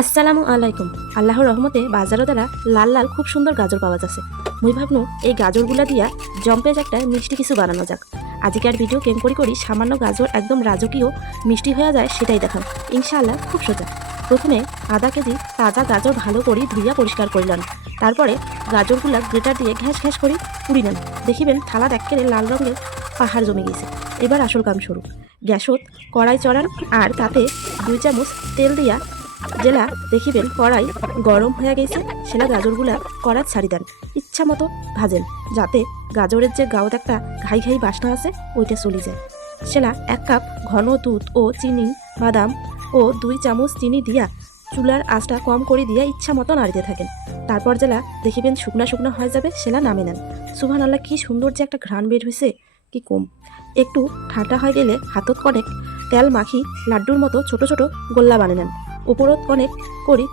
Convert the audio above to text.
আসসালামু আলাইকুম। আল্লাহর রহমতে বাজারও দ্বারা লাল লাল খুব সুন্দর গাজর পাওয়া যাচ্ছে। মুই ভাবনু এই গাজরগুলা দিয়া জম্পেজ একটা মিষ্টি কিছু বানানো যাক। আজকের ভিডিও কেম করি সামান্য গাজর একদম রাজকীয় মিষ্টি হয়ে যায় সেটাই দেখাম। ইনশাআল্লাহ খুব সোজা। প্রথমে আধা কেজি তাজা গাজর ভালো করে ধুইয়া পরিষ্কার করিলেন। তারপরে গাজরগুলা গ্রেটার দিয়ে ঘ্যাস ঘ্যাস করে পুড়ি নেন। দেখিবেন থালা একেবারে লাল রঙের পাহাড় জমে গেছে। এবার আসল কাম শুরু। গ্যাসত কড়াই চড়ান আর তাতে 2 চামচ তেল দিয়া জেলা দেখিবেন কড়াই গরম হয়ে গেছে সেলা গাজরগুলা কড়াত ছাড়ি দেন। ইচ্ছা মতো ভাজেন যাতে গাজরের যে গাওত একটা ঘাই ঘাই বাসনা আছে ওইটা চলে যায়। সেলা 1 কাপ ঘন দুধ ও চিনি বাদাম ও 2 চামচ চিনি দিয়া চুলার আঁচটা কম করে দিয়া ইচ্ছা মতো নাড়িতে থাকেন। তারপর জেলা দেখিবেন শুকনা শুকনা হয়ে যাবে সেলা নামে নেন। সুবহানাল্লাহ, কি সুন্দর যে একটা ঘ্রাণ বের হয়েছে কি কম। একটু ঠান্ডা হয়ে গেলে হাতত কনেক তেল মাখি লাড্ডুর মতো ছোট ছোট গোল্লা বানিয়ে নেন। উপরত কনেক করি